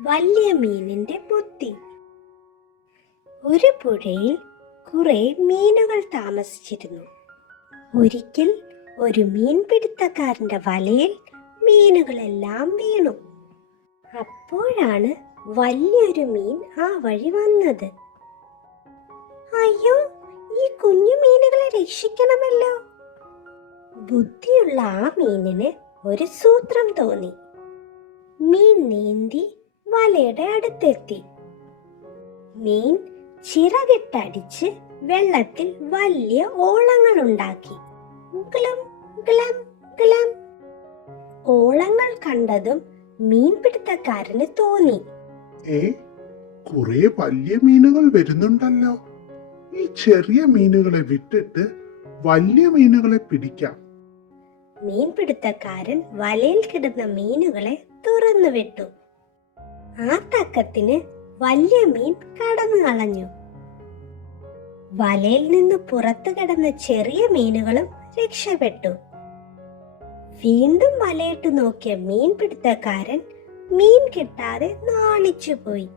വലിയ മീനിന്റെ ബുദ്ധി. ഒരു പുഴയിൽ കുറെ മീനുകൾ താമസിച്ചിരുന്നു. ഒരിക്കൽ ഒരു മീൻ പിടുത്തക്കാരന്റെ വലയിൽ മീനുകളെല്ലാം വീണു. അപ്പോഴാണ് വലിയൊരു മീൻ ആ വഴി വന്നത്. അയ്യോ ഈ കുഞ്ഞു മീനുകളെ രക്ഷിക്കണമല്ലോ. ബുദ്ധിയുള്ള ആ മീനിന് ഒരു സൂത്രം തോന്നി. മീൻ നീന്തി വലയുടെ അടുത്തെത്തി. മീൻ ചിറകിട്ടടിച്ച് വെള്ളത്തിൽ വലിയ ഓളങ്ങൾ ഉണ്ടാക്കി ഗ്ലം ഗ്ലം ഗ്ലം ഓളങ്ങൾ കണ്ടതും മീൻ മീൻപിടുത്തക്കാരന് തോന്നി. ഏ കുറെ വലിയ മീനുകൾ വരുന്നുണ്ടല്ലോ. ഈ ചെറിയ മീനുകളെ വിട്ടിട്ട് വലിയ മീനുകളെ പിടിക്കാം. മീൻ പിടുത്തക്കാരൻ വലയിൽ കിടന്ന മീനുകളെ തുറന്നു വിട്ടു. ആ തക്കത്തിന് വലിയ മീൻ കടന്നു കളഞ്ഞു വലയിൽ നിന്ന് പുറത്തു കിടന്ന ചെറിയ മീനുകളും രക്ഷപ്പെട്ടു. വീണ്ടും വലയിട്ട് നോക്കിയ മീൻ പിടുത്തക്കാരൻ മീൻ കിട്ടാതെ നാണിച്ചു പോയി